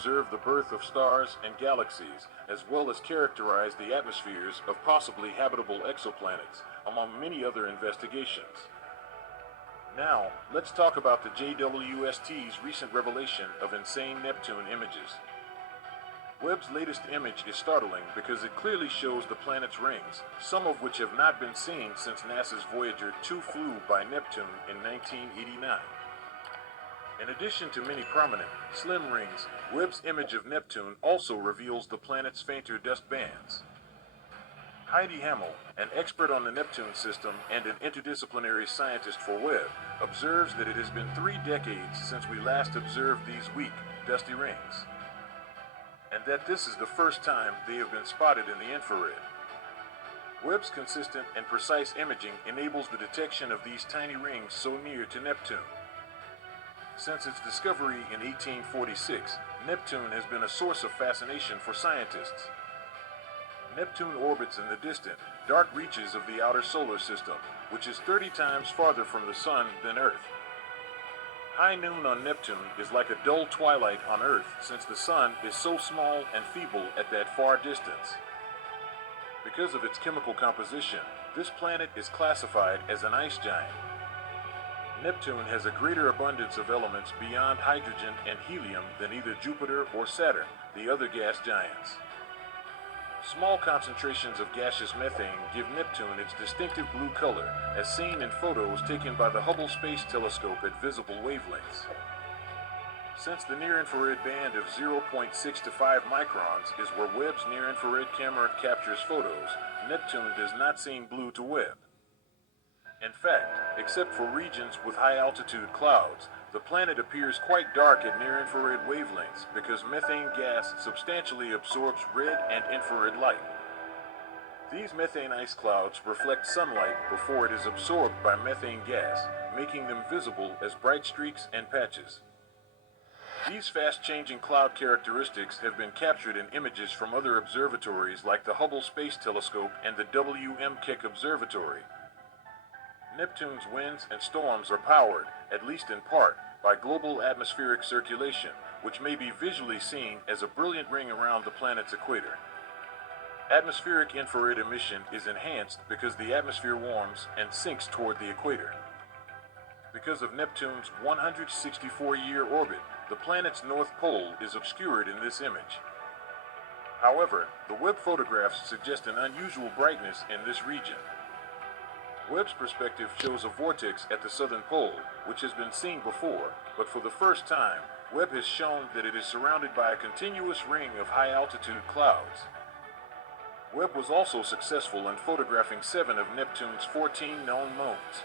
observe the birth of stars and galaxies, as well as characterize the atmospheres of possibly habitable exoplanets, among many other investigations. Now, let's talk about the JWST's recent revelation of insane Neptune images. Webb's latest image is startling because it clearly shows the planet's rings, some of which have not been seen since NASA's Voyager 2 flew by Neptune in 1989. In addition to many prominent, slim rings, Webb's image of Neptune also reveals the planet's fainter dust bands. Heidi Hammel, an expert on the Neptune system and an interdisciplinary scientist for Webb, observes that it has been 3 decades since we last observed these weak, dusty rings, and that this is the first time they have been spotted in the infrared. Webb's consistent and precise imaging enables the detection of these tiny rings so near to Neptune. Since its discovery in 1846, Neptune has been a source of fascination for scientists. Neptune orbits in the distant, dark reaches of the outer solar system, which is 30 times farther from the Sun than Earth. High noon on Neptune is like a dull twilight on Earth, since the Sun is so small and feeble at that far distance. Because of its chemical composition, this planet is classified as an ice giant. Neptune has a greater abundance of elements beyond hydrogen and helium than either Jupiter or Saturn, the other gas giants. Small concentrations of gaseous methane give Neptune its distinctive blue color, as seen in photos taken by the Hubble Space Telescope at visible wavelengths. Since the near-infrared band of 0.6 to 5 microns is where Webb's near-infrared camera captures photos, Neptune does not seem blue to Webb. In fact, except for regions with high-altitude clouds, the planet appears quite dark at near-infrared wavelengths because methane gas substantially absorbs red and infrared light. These methane ice clouds reflect sunlight before it is absorbed by methane gas, making them visible as bright streaks and patches. These fast-changing cloud characteristics have been captured in images from other observatories like the Hubble Space Telescope and the W.M. Keck Observatory. Neptune's winds and storms are powered, at least in part, by global atmospheric circulation, which may be visually seen as a brilliant ring around the planet's equator. Atmospheric infrared emission is enhanced because the atmosphere warms and sinks toward the equator. Because of Neptune's 164-year orbit, the planet's north pole is obscured in this image. However, the Webb photographs suggest an unusual brightness in this region. Webb's perspective shows a vortex at the southern pole, which has been seen before, but for the first time, Webb has shown that it is surrounded by a continuous ring of high-altitude clouds. Webb was also successful in photographing 7 of Neptune's 14 known moons.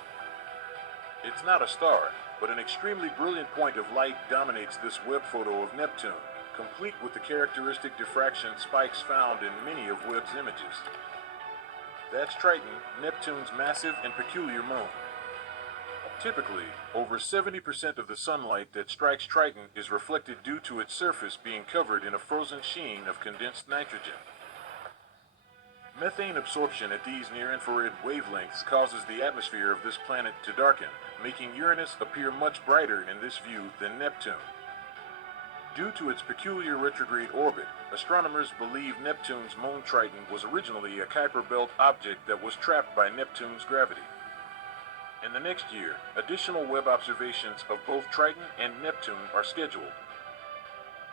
It's not a star, but an extremely brilliant point of light dominates this Webb photo of Neptune, complete with the characteristic diffraction spikes found in many of Webb's images. That's Triton, Neptune's massive and peculiar moon. Typically, over 70% of the sunlight that strikes Triton is reflected due to its surface being covered in a frozen sheen of condensed nitrogen. Methane absorption at these near-infrared wavelengths causes the atmosphere of this planet to darken, making Uranus appear much brighter in this view than Neptune. Due to its peculiar retrograde orbit, astronomers believe Neptune's moon Triton was originally a Kuiper Belt object that was trapped by Neptune's gravity. In the next year, additional Webb observations of both Triton and Neptune are scheduled.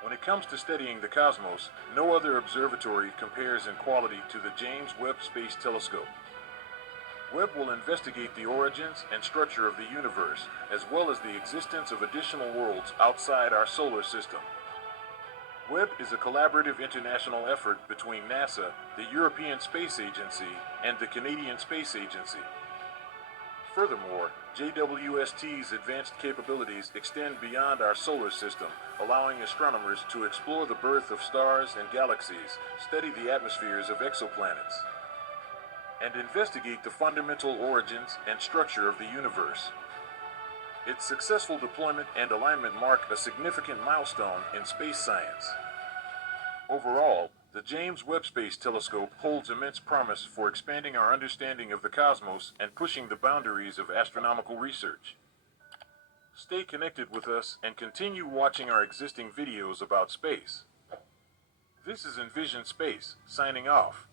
When it comes to studying the cosmos, no other observatory compares in quality to the James Webb Space Telescope. Webb will investigate the origins and structure of the universe, as well as the existence of additional worlds outside our solar system. Webb is a collaborative international effort between NASA, the European Space Agency, and the Canadian Space Agency. Furthermore, JWST's advanced capabilities extend beyond our solar system, allowing astronomers to explore the birth of stars and galaxies, study the atmospheres of exoplanets, and investigate the fundamental origins and structure of the universe. Its successful deployment and alignment mark a significant milestone in space science. Overall, the James Webb Space Telescope holds immense promise for expanding our understanding of the cosmos and pushing the boundaries of astronomical research. Stay connected with us and continue watching our existing videos about space. This is Envision Space, signing off.